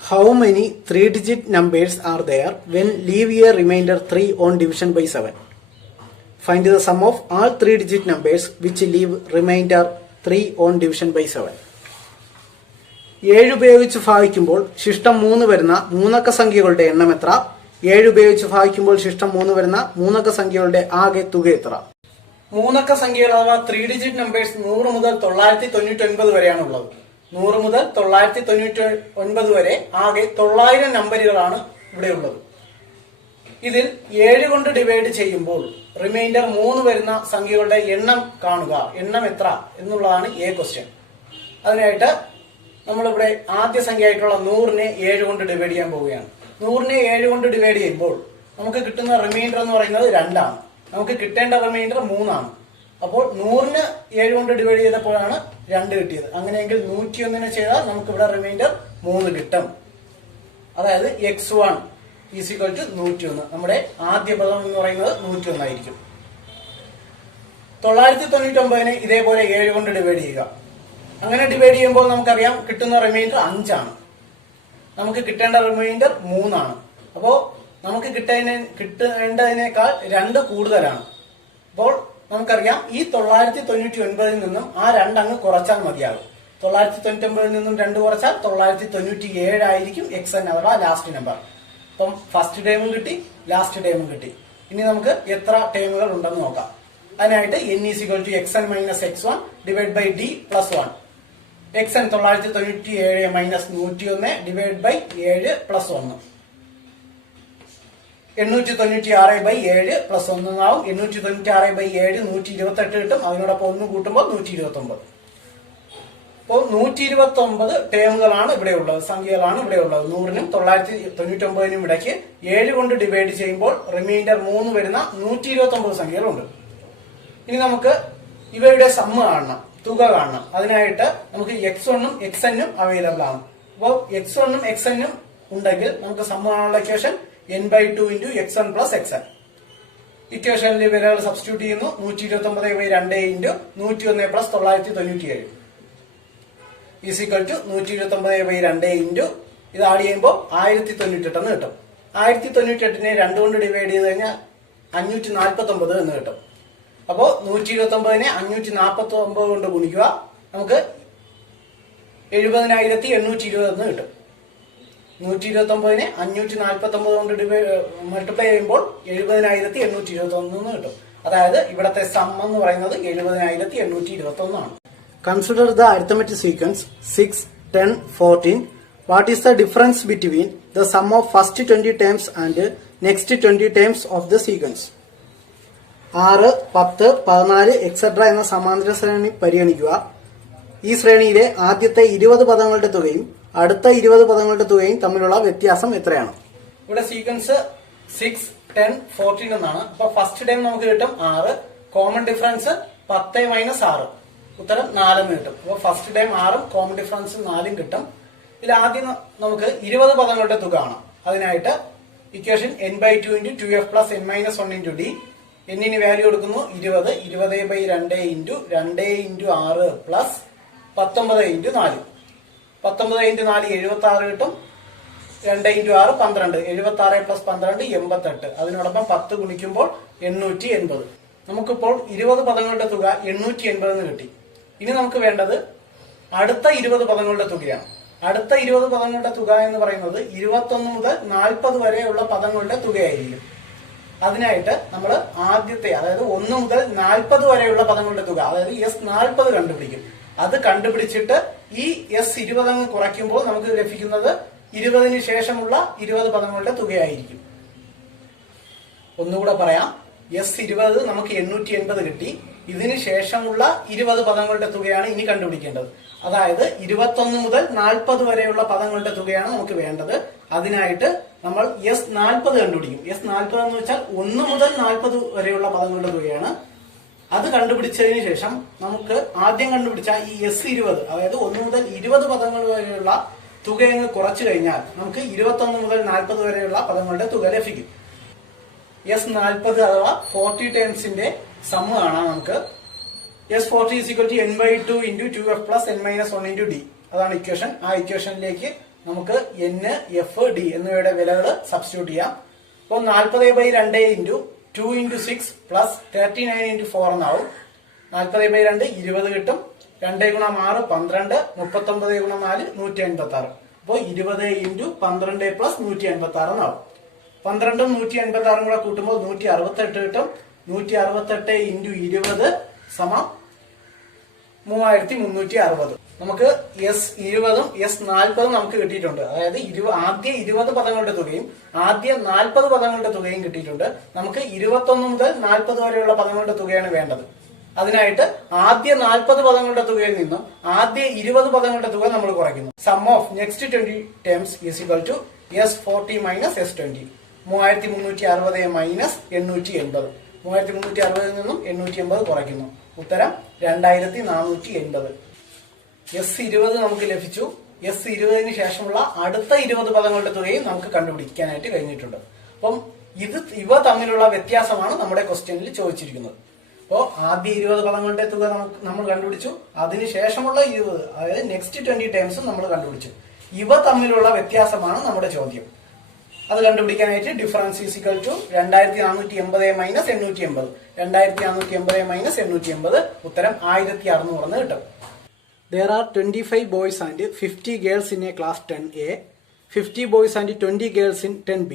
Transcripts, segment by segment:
How many 3-digit numbers are there when leave a remainder 3 on division by 7? Find the sum of all 3-digit numbers which leave remainder 3 on division by 7. 7 ഉപയോഗിച്ച് ഭാഗിക്കുമ്പോൾ ശിഷ്ടം 3 വരുന്ന മൂന്നക്ക സംഖ്യകളുടെ എണ്ണം എത്ര? 7 ഉപയോഗിച്ച് ഭാഗിക്കുമ്പോൾ ശിഷ്ടം 3 വരുന്ന മൂന്നക്ക സംഖ്യകളുടെ ആകെ തുക എത്ര? മൂന്നക്ക സംഖ്യകൾ അഥവാ 3-digit നമ്പേഴ്സ് 100 മുതൽ 999 വരെയാണ് ഉള്ളത്. 100 മുതൽ 999 വരെ ആകെ 900 നമ്പറുകളാണ് ഇവിടെ ഉള്ളത്. ഇതിൽ 7 കൊണ്ട് ഡിവൈഡ് ചെയ്യുമ്പോൾ റിമൈൻഡർ 3 വരുന്ന സംഖ്യകളുടെ എണ്ണം കാണുക. എണ്ണം എത്ര എന്നുള്ളതാണ് എ ക്വസ്റ്റ്യൻ. അതിനായിട്ട് നമ്മളിവിടെ ആദ്യ സംഖ്യ ആയിട്ടുള്ള 100നെ 7 കൊണ്ട് ഡിവൈഡ് ചെയ്യാൻ പോവുകയാണ്. 100നെ 7 കൊണ്ട് ഡിവൈഡ് ചെയ്യുമ്പോൾ നമുക്ക് കിട്ടുന്ന റിമൈൻഡർ എന്ന് പറയുന്നത് 2 ആണ്. നമുക്ക് കിട്ടേണ്ട റിമൈൻഡർ 3 ആണ്. അപ്പോൾ 100ന് 7 കൊണ്ട് ഡിവൈഡ് ചെയ്തപ്പോഴാണ് 2 കിട്ടിയത്. അങ്ങനെയെങ്കിൽ 101നെ ചെയ്താൽ നമുക്ക് ഇവിടെ റിമൈൻഡർ 3 കിട്ടും. അതായത് x1 ഈസ് ഈക്വൽ ടു 101. നമ്മുടെ ആദ്യ പദം എന്ന് പറയുന്നത് 101 ആയിരിക്കും. 999നെ ഇതേപോലെ 7 കൊണ്ട് ഡിവൈഡ് ചെയ്യുക. അങ്ങനെ ഡിവൈഡ് ചെയ്യുമ്പോൾ നമുക്കറിയാം കിട്ടുന്ന റിമൈൻഡർ 5 ആണ്. നമുക്ക് കിട്ടേണ്ട റിമൈൻഡർ 3 ആണ്. അപ്പോ നമുക്ക് കിട്ടേണ്ടതിനേക്കാൾ 2 കൂടുതലാണ്. അപ്പോൾ നമുക്കറിയാം ഈ 999ൽ നിന്നും ആ 2 അങ്ങ് കുറച്ചാൽ മതിയാകും. 999ൽ നിന്നും 2 കുറച്ചാൽ 997 ആയിരിക്കും xn അഥവാ ലാസ്റ്റ് നമ്പർ. അപ്പം ഫസ്റ്റ് ടേമും കിട്ടി, ലാസ്റ്റ് ടേമും കിട്ടി. ഇനി നമുക്ക് എത്ര ടേമുകൾ ഉണ്ടെന്ന് നോക്കാം. അതിനായിട്ട് n is equal to xn minus x1 divide by d plus 1. xn 997 minus 101 divide by 7 plus 1. 896 by 7 plus 1 എന്നാവും. 896 ബൈ 7 128 കിട്ടും. അതിനോടൊപ്പം 1 കൂട്ടുമ്പോൾ 129. അപ്പോൾ 129 ടേമുകളാണ് ഇവിടെ ഉള്ളത്, സംഖ്യകളാണ് ഇവിടെ ഉള്ളത്. 100നും 999നും ഇടയ്ക്ക് 7 കൊണ്ട് ഡിവൈഡ് ചെയ്യുമ്പോൾ റിമൈൻഡർ 3 വരുന്ന 129 സംഖ്യകളുണ്ട്. ഇനി നമുക്ക് ഇവയുടെ സമ്മ് കാണണം, തുക കാണണം. അതിനായിട്ട് നമുക്ക് x1ഉം xnഉം അവൈലബിൾ ആണ്. അപ്പോൾ x1ഉം xnഉം ഉണ്ടെങ്കിൽ നമുക്ക് സമ്മ് കാണാനുള്ള equation n/2 into xn plus xn. ഇക്വേഷനിൽ വിലകൾ സബ്സ്റ്റിറ്റ്യൂട്ട് ചെയ്യുന്നു. 129/2 into 101 plus 997 is equal to 129/2 into ഇത് ആഡ് ചെയ്യുമ്പോൾ 1098 എന്ന് കിട്ടും. 1098നെ 2 കൊണ്ട് ഡിവൈഡ് ചെയ്ത് കഴിഞ്ഞാൽ 549 എന്ന് കിട്ടും. അപ്പോ 129നെ 549 കൊണ്ട് ഗുണിക്കുക, നമുക്ക് 70,820 എന്ന് കിട്ടും. 129നെ 549 കൊണ്ട് മൾട്ടിപ്ലൈ ചെയ്യുമ്പോൾ 70,821 എന്ന് കിട്ടും. അതായത് ഇവിടത്തെ സം എന്ന് പറയുന്നത് 70,821 ആണ്. Consider the arithmetic sequence 6, 10, 14. What is the difference between the sum of first 20 terms and next 20 terms of the sequence? 6, 10, 14 etcetera എന്ന സമാന്തര ശ്രേണി പരിഗണിക്കുക. ഈ ശ്രേണിയിലെ ആദ്യത്തെ 20 പദങ്ങളുടെ തുകയും അടുത്ത 20 പദങ്ങളുടെ തുകയും തമ്മിലുള്ള വ്യത്യാസം എത്രയാണ്? ഇവിടെ സീക്വൻസ് 6, 10, 14 എന്നാണ്. അപ്പൊ ഫസ്റ്റ് ടൈം നമുക്ക് കിട്ടും 6. കോമൺ ഡിഫറൻസ് 10 മൈനസ് 6, ഉത്തരം 4 എന്ന് കിട്ടും. അപ്പൊ ഫസ്റ്റ് ടൈം 6ഉം കോമൺ ഡിഫറൻസ് 4ഉം കിട്ടും. ഇതിൽ ആദ്യം നമുക്ക് 20 പദങ്ങളുടെ തുക കാണാം. അതിനായിട്ട് equation n/2 into 2f plus n minus 1 into d. എന്നിന് വാല്യൂ കൊടുക്കുന്നു 20. 20/2 into 2 into 6 plus 19 into 4. 19 into 4 76 കിട്ടും. 2 ഇൻറ്റു 6 12. 76 പ്ലസ് 12 88. അതിനോടൊപ്പം 10 ഗുണിക്കുമ്പോൾ 880. നമുക്കിപ്പോൾ 20 പദങ്ങളുടെ തുക 880 എന്ന് കിട്ടി. ഇനി നമുക്ക് വേണ്ടത് അടുത്ത 20 പദങ്ങളുടെ തുകയാണ്. അടുത്ത 20 പദങ്ങളുടെ തുക എന്ന് പറയുന്നത് 21 മുതൽ 40 വരെയുള്ള പദങ്ങളുടെ തുകയായിരിക്കും. അതിനായിട്ട് നമ്മൾ ആദ്യത്തെ, അതായത് 1 മുതൽ 40 വരെയുള്ള പദങ്ങളുടെ തുക, അതായത് S40 കണ്ടുപിടിക്കും. അത് കണ്ടുപിടിച്ചിട്ട് ഈ S20 അങ്ങ് കുറയ്ക്കുമ്പോൾ നമുക്ക് ലഭിക്കുന്നത് 20ന് ശേഷമുള്ള 20 പദങ്ങളുടെ തുകയായിരിക്കും. ഒന്നുകൂടെ പറയാം. S20 നമുക്ക് 880 കിട്ടി. ഇതിന് ശേഷമുള്ള 20 പദങ്ങളുടെ തുകയാണ് ഇനി കണ്ടുപിടിക്കേണ്ടത്. അതായത് 21 മുതൽ 40 വരെയുള്ള പദങ്ങളുടെ തുകയാണ് നമുക്ക് വേണ്ടത്. അതിനായിട്ട് നമ്മൾ S40 കണ്ടുപിടിക്കും. S40 എന്ന് വെച്ചാൽ 1 മുതൽ 40 വരെയുള്ള പദങ്ങളുടെ തുകയാണ്. അത് കണ്ടുപിടിച്ചതിന് ശേഷം നമുക്ക് ആദ്യം കണ്ടുപിടിച്ച ഈ S20, അതായത് 1 മുതൽ 20 പദങ്ങൾ വരെയുള്ള തുകയങ്ങ് കുറച്ചു കഴിഞ്ഞാൽ നമുക്ക് 21 മുതൽ 40 വരെയുള്ള പദങ്ങളുടെ തുക ലഭിക്കും. S40 അഥവാ 40 ടേംസിന്റെ സമ്മ് കാണാം നമുക്ക്. S40 is equal to n/2 into 2f plus n minus 1 into d. അതാണ് ഇക്വേഷൻ. ആ ഇക്വേഷനിലേക്ക് നമുക്ക് N, F, D എന്നിവയുടെ വിലകൾ സബ്സ്റ്റിറ്റ്യൂട്ട് ചെയ്യാം. അപ്പോൾ 40/2 ഇൻറ്റു 2 ഇൻറ്റു 6 പ്ലസ് 39 ഇൻറ്റു 4 എന്നാവും. 40/2 20 കിട്ടും. 2 ഗുണം 6 12, 39 ഗുണം 4 186. അപ്പോൾ 20 ഇൻറ്റു 12 പ്ലസ് 186 എന്നാവും. 12ഉം 186ഉം കൂടെ കൂട്ടുമ്പോൾ 168 കിട്ടും. 168 ഇൻറ്റു 20 സമം 3360. നമുക്ക് S20ഉം S40ഉം നമുക്ക് കിട്ടിയിട്ടുണ്ട്. അതായത് ആദ്യ 20 പദങ്ങളുടെ തുകയും ആദ്യ 40 പദങ്ങളുടെ തുകയും കിട്ടിയിട്ടുണ്ട്. നമുക്ക് 21 മുതൽ 40 വരെയുള്ള പദങ്ങളുടെ തുകയാണ് വേണ്ടത്. അതിനായിട്ട് ആദ്യ 40 പദങ്ങളുടെ തുകയിൽ നിന്നും ആദ്യ 20 പദങ്ങളുടെ തുക നമ്മൾ കുറയ്ക്കുന്നു. Sum of next 20 terms is equal to S40 minus S20. 3360 minus 880. 3360 നിന്നും 880 കുറയ്ക്കുന്നു. ഉത്തരം 2480. S20 നമുക്ക് ലഭിച്ചു. S20 ശേഷമുള്ള അടുത്ത 20 പദങ്ങളുടെ തുകയും നമുക്ക് കണ്ടുപിടിക്കാനായിട്ട് കഴിഞ്ഞിട്ടുണ്ട്. അപ്പം ഇവ തമ്മിലുള്ള വ്യത്യാസമാണ് നമ്മുടെ ക്വസ്റ്റ്യനിൽ ചോദിച്ചിരിക്കുന്നത്. അപ്പോൾ ആദ്യ 20 പദങ്ങളുടെ തുക നമ്മൾ കണ്ടുപിടിച്ചു. അതിനുശേഷമുള്ള 20, അതായത് നെക്സ്റ്റ് 20 ടേംസും നമ്മൾ കണ്ടുപിടിച്ചു. ഇവ തമ്മിലുള്ള വ്യത്യാസമാണ് നമ്മുടെ ചോദ്യം. അത് കണ്ടുപിടിക്കാനായിട്ട് difference is equal to 2480 minus 880. 2480 minus 880 ഉത്തരം 1600 എന്ന് കിട്ടും. There are 25 boys and 50 girls in a class 10A, 50 boys and 20 girls in 10B.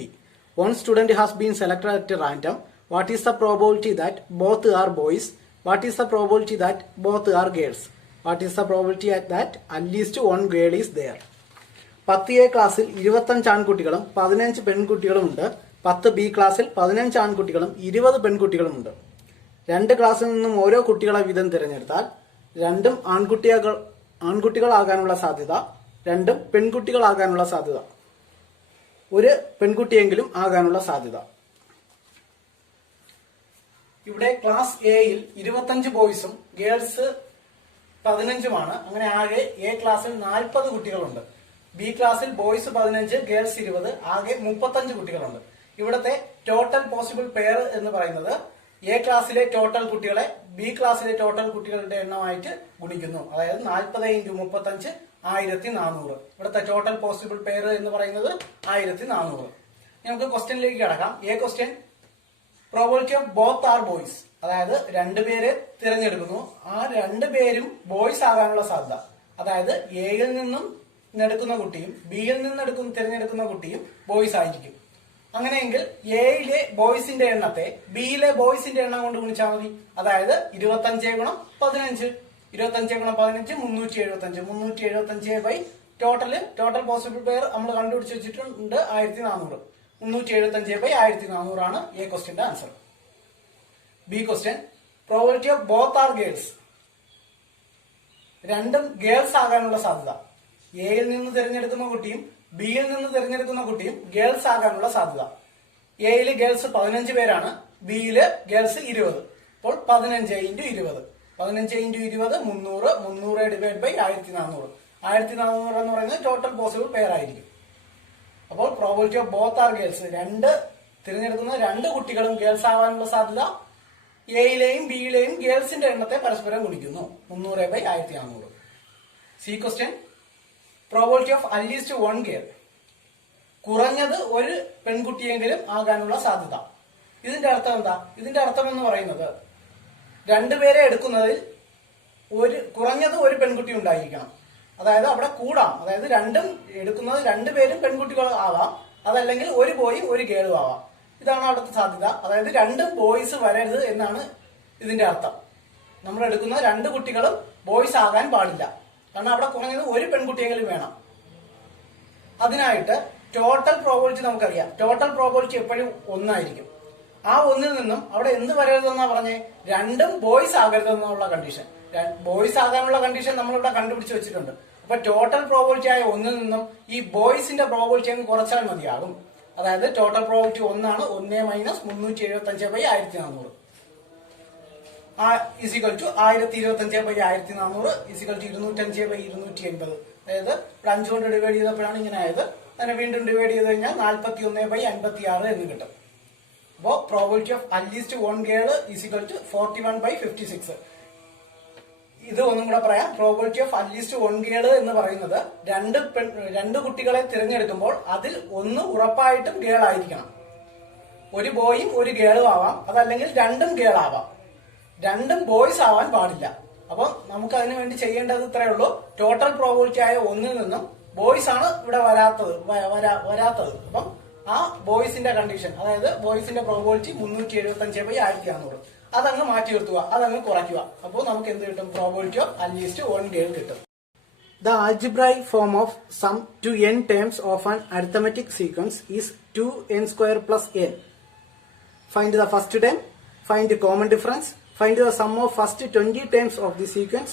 One student has been selected at random. What is the probability that both are boys? What is the probability that both are girls? What is the probability that at least one girl is there? 10A ക്ലാസ്സിൽ 25 ആൺകുട്ടികളും 15 പെൺകുട്ടികളും ഉണ്ട്. 10B ക്ലാസ്സിൽ 15 ആൺകുട്ടികളും 20 പെൺകുട്ടികളും ഉണ്ട്. രണ്ട് ക്ലാസ്സിൽ നിന്നും ഓരോ കുട്ടികളെ വീതം തിരഞ്ഞെടുത്താൽ രണ്ടും ആൺകുട്ടികളാകാനുള്ള സാധ്യത, രണ്ടും പെൺകുട്ടികളാകാനുള്ള സാധ്യത, ഒരു പെൺകുട്ടിയെങ്കിലും ആകാനുള്ള സാധ്യത. ഇവിടെ ക്ലാസ് എയിൽ 25 ബോയ്സും ഗേൾസ് 15ഉമാണ്. അങ്ങനെ ആകെ എ ക്ലാസ്സിൽ 40 കുട്ടികളുണ്ട്. ബി ക്ലാസ്സിൽ ബോയ്സ് 15, ഗേൾസ് 20, ആകെ 35 കുട്ടികളുണ്ട്. ഇവിടുത്തെ ടോട്ടൽ പോസിബിൾ പെയർ എന്ന് പറയുന്നത് എ ക്ലാസ്സിലെ ടോട്ടൽ കുട്ടികളെ ബി ക്ലാസ്സിലെ ടോട്ടൽ കുട്ടികളുടെ എണ്ണമായിട്ട് ഗുണിക്കുന്നു. അതായത് 40 ഇൻറ്റു 35 1400. ഇവിടുത്തെ ടോട്ടൽ പോസിബിൾ പെയർ എന്ന് പറയുന്നത് 1400. നമുക്ക് ക്വസ്റ്റ്യനിലേക്ക് കിടക്കാം. A question, probability of both R boys. അതായത് രണ്ടുപേരെ തിരഞ്ഞെടുക്കുന്നു. ആ രണ്ടുപേരും ബോയ്സ് ആകാനുള്ള സാധ്യത. അതായത് എയിൽ നിന്നും എടുക്കുന്ന കുട്ടിയും ബിയിൽ നിന്ന് തിരഞ്ഞെടുക്കുന്ന കുട്ടിയും ബോയ്സ് ആയിരിക്കും. അങ്ങനെയെങ്കിൽ എയിലെ ബോയ്സിന്റെ എണ്ണത്തെ ബിയിലെ ബോയ്സിന്റെ എണ്ണം കൊണ്ട് ഗുണിച്ചാൽ മതി. അതായത് 25 ഗുണം 15. 25 ഗുണം 15 375. 375 ബൈ ടോട്ടൽ പോസിബിൾ പെയർ നമ്മൾ കണ്ടുപിടിച്ച് വെച്ചിട്ടുണ്ട് 1400. 375 ബൈ 1400 ആണ് എ ക്വസ്റ്റ്യന്റെ answer. B question, probability of both are girls. രണ്ടും ഗേൾസ് ആകാനുള്ള സാധ്യത. എയിൽ നിന്ന് തിരഞ്ഞെടുക്കുന്ന കുട്ടിയും ബിയിൽ നിന്ന് തിരഞ്ഞെടുക്കുന്ന കുട്ടിയും ഗേൾസ് ആകാനുള്ള സാധ്യത. എയിൽ ഗേൾസ് 15 പേരാണ്, ബിയില് ഗേൾസ് 20. അപ്പോൾ 15 ഇൻറ്റു 20. 15 ഇൻറ്റു 20 300. 300 divide by 1400. 1400 എന്ന് പറയുന്നത് ടോട്ടൽ പോസിബിൾ പെയർ ആയിരിക്കും. അപ്പോൾ probability of both are girls, തിരഞ്ഞെടുക്കുന്ന രണ്ട് കുട്ടികളും ഗേൾസ് ആവാനുള്ള സാധ്യത. എയിലെയും ബിയിലെയും ഗേൾസിന്റെ എണ്ണത്തെ പരസ്പരം ഗുണിക്കുന്നു. 300 by 1400. C question, probability of at least one girl. കുറഞ്ഞത് ഒരു പെൺകുട്ടിയെങ്കിലും ആകാനുള്ള സാധ്യത. ഇതിന്റെ അർത്ഥം എന്താ? ഇതിന്റെ അർത്ഥം എന്ന് പറയുന്നത് രണ്ടുപേരെ എടുക്കുന്നതിൽ കുറഞ്ഞത് ഒരു പെൺകുട്ടി ഉണ്ടായിരിക്കണം. അതായത് അവിടെ കൂടാം. അതായത് എടുക്കുന്നത് രണ്ടുപേരും പെൺകുട്ടികൾ ആവാം, അതല്ലെങ്കിൽ ഒരു ബോയും ഒരു ഗേളും ആവാം. ഇതാണ് അവിടുത്തെ സാധ്യത. അതായത് രണ്ടും ബോയ്സ് വരരുത് എന്നാണ് ഇതിന്റെ അർത്ഥം. നമ്മൾ എടുക്കുന്ന രണ്ട് കുട്ടികളും ബോയ്സ് ആകാൻ പാടില്ല. കാരണം അവിടെ കുറഞ്ഞത് ഒരു പെൺകുട്ടിയെങ്കിലും വേണം. അതിനായിട്ട് ടോട്ടൽ പ്രോബിലിറ്റി നമുക്കറിയാം. ടോട്ടൽ പ്രോബിലിറ്റി എപ്പോഴും 1 ആയിരിക്കും. ആ 1ൽ നിന്നും അവിടെ എന്ത് വരരുതെന്നാ പറഞ്ഞേ? രണ്ടും ബോയ്സ് ആകരുതെന്നുള്ള കണ്ടീഷൻ. ബോയ്സ് ആകാനുള്ള കണ്ടീഷൻ നമ്മളിവിടെ കണ്ടുപിടിച്ച് വെച്ചിട്ടുണ്ട്. അപ്പൊ ടോട്ടൽ പ്രോബിലിറ്റി ആയ 1ൽ നിന്നും ഈ ബോയ്സിന്റെ പ്രോബിലിറ്റി അങ്ങ് കുറച്ചാൽ മതിയാകും. അതായത് ടോട്ടൽ പ്രോബിലിറ്റി 1 ആണ്. 1 minus 375 by 1400 is equal to 1025 by 1400 is equal to 205 by 280. അതായത് 5 കൊണ്ട് ഡിവൈഡ് ചെയ്തപ്പോഴാണ് ഇങ്ങനെ ആയത്. അതിനെ വീണ്ടും ഡിവൈഡ് ചെയ്ത് കഴിഞ്ഞാൽ 41 ബൈ 56 എന്ന് കിട്ടും. അപ്പോൾ probability of at least one girl is equal to 41 by 56. ഇത് ഒന്നും കൂടെ പറയാം. Probability of at least one girl എന്ന് പറയുന്നത് രണ്ട് കുട്ടികളെ തിരഞ്ഞെടുക്കുമ്പോൾ അതിൽ ഒന്ന് ഉറപ്പായിട്ടും ഗേൾ ആയിരിക്കണം. ഒരു ബോയും ഒരു ഗേളും ആവാം, അതല്ലെങ്കിൽ രണ്ടും ഗേൾ ആവാം. രണ്ടും ബോയ്സ് ആവാൻ പാടില്ല. അപ്പം നമുക്ക് അതിനു വേണ്ടി ചെയ്യേണ്ടത് ഇത്രയേ ഉള്ളൂ. ടോട്ടൽ പ്രോബിലിറ്റി ആയ ഒന്നിൽ നിന്നും ബോയ്സ് ആണ് ഇവിടെ വരാത്തത്. അപ്പം ആ ബോയ്സിന്റെ കണ്ടീഷൻ, അതായത് ബോയ്സിന്റെ പ്രോബിലിറ്റി 375/1400 അതങ്ങ് മാറ്റി നിർത്തുക, അതങ്ങ് കുറയ്ക്കുക. അപ്പോൾ നമുക്ക് എന്ത് കിട്ടും? Probability of at least one girl കിട്ടും. The algebraic form of sum to n terms of an arithmetic sequence is 2n² plus n. Find the first term, find the common difference, find the sum of first 20 terms of the sequence,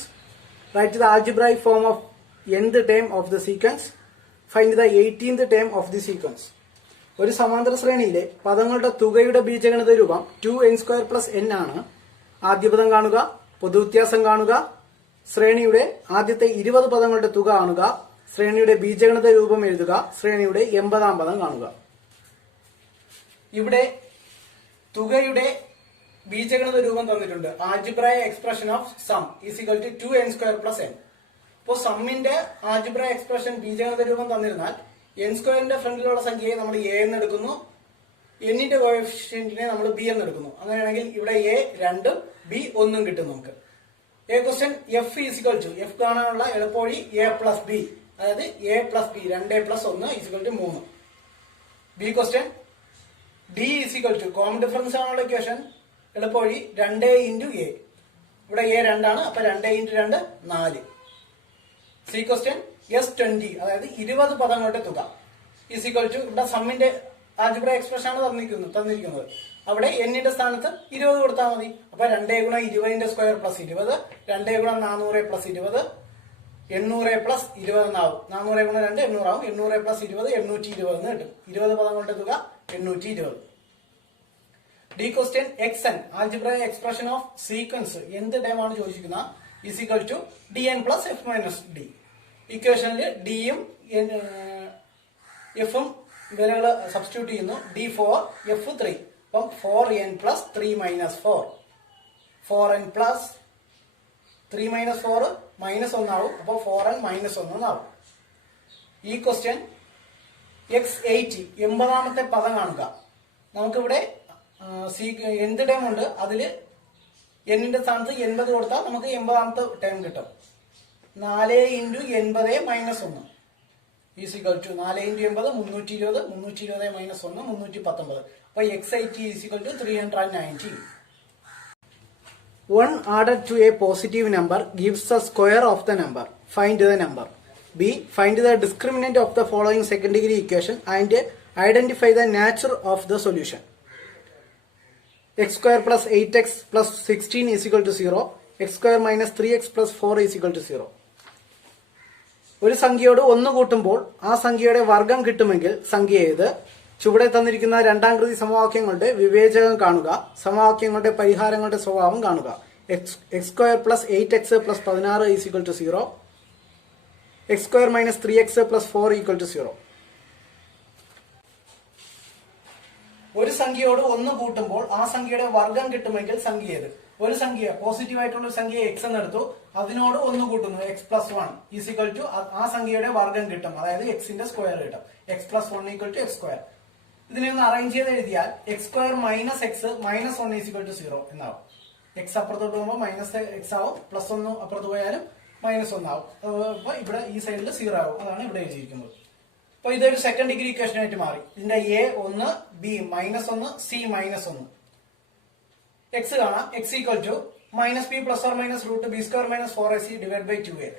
write the algebraic form of nth term of the sequence, find the 18th term of the sequence. ഒരു സമാന്തര ശ്രേണിയിലെ പദങ്ങളുടെ തുകയുടെ ബീജഗണിത രൂപം 2n² plus n ആണ്. ആദ്യ പദം കാണുക, പൊതുവ്യത്യാസം കാണുക, ശ്രേണിയുടെ ആദ്യത്തെ 20 പദങ്ങളുടെ തുക കാണുക, ശ്രേണിയുടെ ബീജഗണിത രൂപം എഴുതുക, ശ്രേണിയുടെ 80ാം പദം കാണുക. ഇവിടെ തുകയുടെ ബീജഗണിത രൂപം തന്നിട്ടുണ്ട്. Algebraic expression of sum is equal to 2n² plus n. അപ്പോൾ സമ്മിന്റെ ആൾജിബ്രായിക് എക്സ്പ്രഷൻ ബീജഗണിത രൂപം തന്നിരുന്നാൽ n² ഫ്രണ്ടിലുള്ള സംഖ്യയെ നമ്മൾ a എന്ന് എടുക്കുന്നു, എന്നിന്റെ കോഎഫിഷ്യന്റിനെ നമ്മൾ b എന്ന് എടുക്കുന്നു. അങ്ങനെയാണെങ്കിൽ ഇവിടെ a 2 b 1 കിട്ടും നമുക്ക്. A question f is equal to, f കാണാനുള്ള എളുപ്പവഴി a പ്ലസ് b, അതായത് a plus b 2 plus 1 is equal to 3. b question d is equal to, common difference ആണുള്ള ഇക്വേഷൻ, എളുപ്പവഴി 2 ഇൻറ്റു a. ഇവിടെ a 2 ആണ്, അപ്പൊ 2 ഇൻറ്റു 2 4. c ക്വസ്റ്റ്യൻ s20, അതായത് 20 പദങ്ങളുടെ തുക ഈസ് ഈക്വൽ ടു, ഇവിടെ സമ്മിന്റെ ആൾജിബ്രായിക് എക്സ്പ്രഷൻ ആണ് തന്നിരിക്കുന്നത്. അവിടെ എന്നിന്റെ സ്ഥാനത്ത് 20 കൊടുത്താൽ മതി. അപ്പൊ 2 ഗുണം 20ന്റെ സ്ക്വയർ പ്ലസ് 20, 2 ഗുണം 400 പ്ലസ് 20, 800 പ്ലസ് 20 എന്നാവും. 400 ഗുണം 2 800 ആവും. 800 പ്ലസ് 20 820 എന്ന് കിട്ടും. 20 പദങ്ങളുടെ തുക 820. D question xn, algebraic expression of sequence എന്ത് ടൈം ആണ് ചോദിച്ചിരിക്കുന്നത്, is equal to dn plus f minus d. ഇക്വേഷനിൽ ഡിയും എഫും വിലകള് സബ്സ്റ്റിറ്റ്യൂട്ട് ചെയ്യുന്നു. d4 f3. അപ്പം 4n plus 3 minus 4, 4n plus 3 minus 4 minus 1 ആവും. അപ്പോൾ 4n മൈനസ് 1 എന്നാവും. ഈ ക്വസ്റ്റ്യൻ x80, 80ാമത്തെ പദം കാണുക. നമുക്കിവിടെ എന്ത് ടേം ഉണ്ട്, അതിൽ എന്നിന്റെ സ്ഥാനത്ത് 80 കൊടുത്താൽ നമുക്ക് 80ാമത്തെ ടേം കിട്ടും. 4 into 80 minus 1 is equal to 4 into 80 320, 320 minus 1 319. അപ്പൊ x80 is equal to 390. 1 added to a positive number gives the square of the number. Find the number. b. Find the discriminant of the following second degree equation and identify the nature of the solution. x² plus 8x plus 16 is equal to 0. x² minus 3x plus 4 is equal to 0. ഒരു സംഖ്യയോട് 1 കൂട്ടുമ്പോൾ ആ സംഖ്യയുടെ വർഗം കിട്ടുമെങ്കിൽ സംഖ്യ ഏത്? ചുവടെ തന്നിരിക്കുന്ന രണ്ടാം കൃതി സമവാക്യങ്ങളുടെ വിവേചകം കാണുക, സമവാക്യങ്ങളുടെ പരിഹാരങ്ങളുടെ സ്വഭാവം കാണുക. x² plus 8x plus 16 is equal to 0. x² minus 3x plus 4 equal to 0. ഒരു സംഖ്യയോട് 1 കൂട്ടുമ്പോൾ ആ സംഖ്യയുടെ വർഗം കിട്ടുമെങ്കിൽ സംഖ്യ ഏത്? ഒരു സംഖ്യ പോസിറ്റീവ് ആയിട്ടുള്ള ഒരു സംഖ്യ x എന്ന് എടുത്തു, അതിനോട് 1 കൂട്ടുന്നു, x plus 1 is equal to ആ സംഖ്യയുടെ വർഗം കിട്ടും, അതായത് എക്സിന്റെ സ്ക്വയർ കിട്ടും. x plus 1 equal to x². ഇതിനെ ഒന്ന് അറേഞ്ച് ചെയ്ത് എഴുതിയാൽ x² minus x minus 1 is equal to 0 എന്നാവും. x അപ്പുറത്തോട്ട് പോകുമ്പോൾ മൈനസ് x ആവും, പ്ലസ് 1 അപ്പുറത്ത് പോയാലും മൈനസ് 1 ആവും. അപ്പൊ ഇവിടെ ഈ സൈഡിൽ 0 ആവും. അതാണ് ഇവിടെ എഴുതിയിരിക്കുന്നത്. അപ്പൊ ഇതൊരു സെക്കൻഡ് ഡിഗ്രി ഇക്വേഷൻ ആയിട്ട് മാറി. ഇതിന്റെ a 1, b minus 1, c minus 1. x കാണാം, x equal to minus b plus or minus root b² minus 4ac divide by 2a.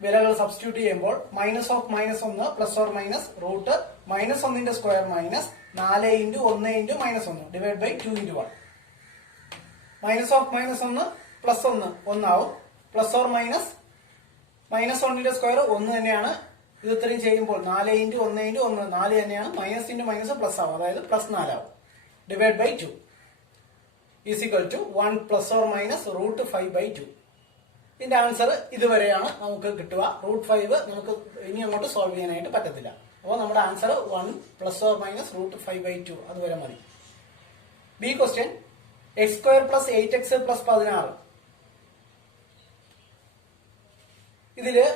വിലകൾ സബ്സ്റ്റിറ്റ്യൂട്ട് ചെയ്യുമ്പോൾ minus of minus 1 plus or minus root minus 1ന്റെ square minus 4 into 1 into minus 1 divide by 2 into 1. Minus of minus 1 plus 1 ആവും. Plus or minus minus 1ന്റെ square 1 തന്നെയാണ്. ഇത് ഇത്രയും ചെയ്യുമ്പോൾ 4 into 1 into 1 4 തന്നെയാണ്. മൈനസ് ഇൻറ്റു മൈനസ് പ്ലസ് ആവും, അതായത് പ്ലസ് 4 ആവും. Divide by 2 is equal to 1 plus or minus root 5 by 2. ഇതിന്റെ ആൻസർ ഇതുവരെയാണ് നമുക്ക് കിട്ടുക. റൂട്ട് 5 നമുക്ക് ഇനി അങ്ങോട്ട് സോൾവ് ചെയ്യാനായിട്ട് പറ്റത്തില്ല. അപ്പോൾ നമ്മുടെ answer 1 plus or minus root 5 by 2 അതുവരെ മതി. B question x² plus 8x plus 16. ഇതില്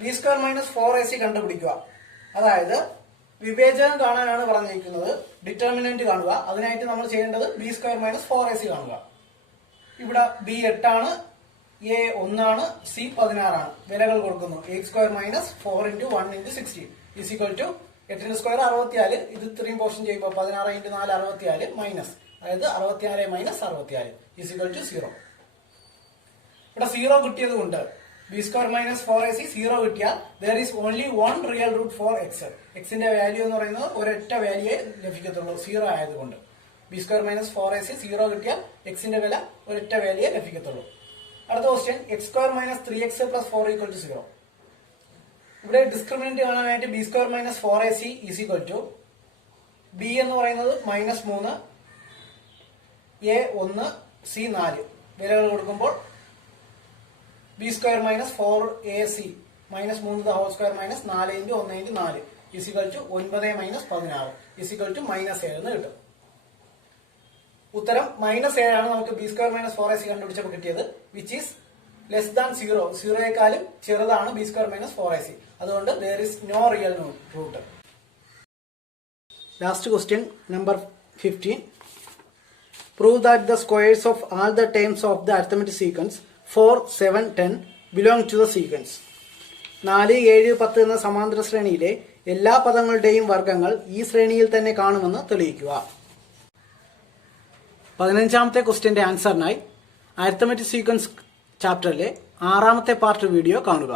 ബി സ്ക്വയർ മൈനസ് 4ac കണ്ടുപിടിക്കുക. അതായത് വിവേചനം കാണാനാണ് പറഞ്ഞിരിക്കുന്നത്. ഡിറ്റർമിനന്റ് കാണുക. അതിനായിട്ട് നമ്മൾ ചെയ്യേണ്ടത് ബി സ്ക്വയർ മൈനസ് 4ac കാണുക. ഇവിടെ ബി 8 ആണ്, എ 1 ആണ്, സി 16 ആണ്. വിലകൾ കൊടുക്കുന്നു. 8 square minus 4 into 1 into 16 is equal to 8 square 64. ഇത് ഇത്രയും പോർഷൻ ചെയ്യുമ്പോൾ 16 into 4 64 മൈനസ്, അതായത് 64 മൈനസ് 64 ഈസ് ഈക്വൽ ടു 0. ഇവിടെ 0 കിട്ടിയത് കൊണ്ട് ബി സ്ക്വയർ മൈനസ് 4ac 0 കിട്ടിയാൽ there is only one real root for x. എക്സിന്റെ വാല്യൂ എന്ന് പറയുന്നത് ഒരൊറ്റ വാല്യൂ ലഭിക്കത്തുള്ളൂ 0 ആയതുകൊണ്ട്. ബി സ്ക്വയർ മൈനസ് 4ac 0 കിട്ടിയാൽ എക്സിന്റെ വില ഒരൊറ്റ വാല്യൂ ലഭിക്കത്തുള്ളൂ. അടുത്ത question X square minus 3x plus 4 equal to 0. ഇവിടെ ഡിസ്ക്രിമിനന്റ് കാണാനായിട്ട് B square minus 4ac is equal to B എന്ന് പറയുന്നത് -3, എ 1, സി 4. വിലകൾ കൊടുക്കുമ്പോൾ B square minus 4ac -3 the whole square minus 4 into 1 into 4 is equal to 9 minus 16 is equal to -7 എന്ന് കിട്ടും. ഉത്തരം -7 ആണ് നമുക്ക് ബി സ്ക്വയർ മൈനസ് 4ac കണ്ടുപിടിച്ചപ്പോൾ കിട്ടിയത്. Which is less than 0. 0യെക്കാളും ചെറുതാണ് ബി സ്ക്വയർ മൈനസ് 4ac. അതുകൊണ്ട് there is no real root. Last question number 15. Prove that the squares of all the terms of the arithmetic sequence 4, 7, 10 belong to the sequence. 4, 7, 10 എന്ന സമാന്തര ശ്രേണിയിലെ എല്ലാ പദങ്ങളുടെയും വർഗ്ഗങ്ങൾ ഈ ശ്രേണിയിൽ തന്നെ കാണുമെന്ന് തെളിയിക്കുക. 15ാമത്തെ ക്വസ്റ്റ്യന്റെ ആൻസറിനായി അരിത്തമെറ്റിക് സീക്വൻസ് ചാപ്റ്ററിലെ 6ാമത്തെ പാർട്ട് വീഡിയോ കാണുക.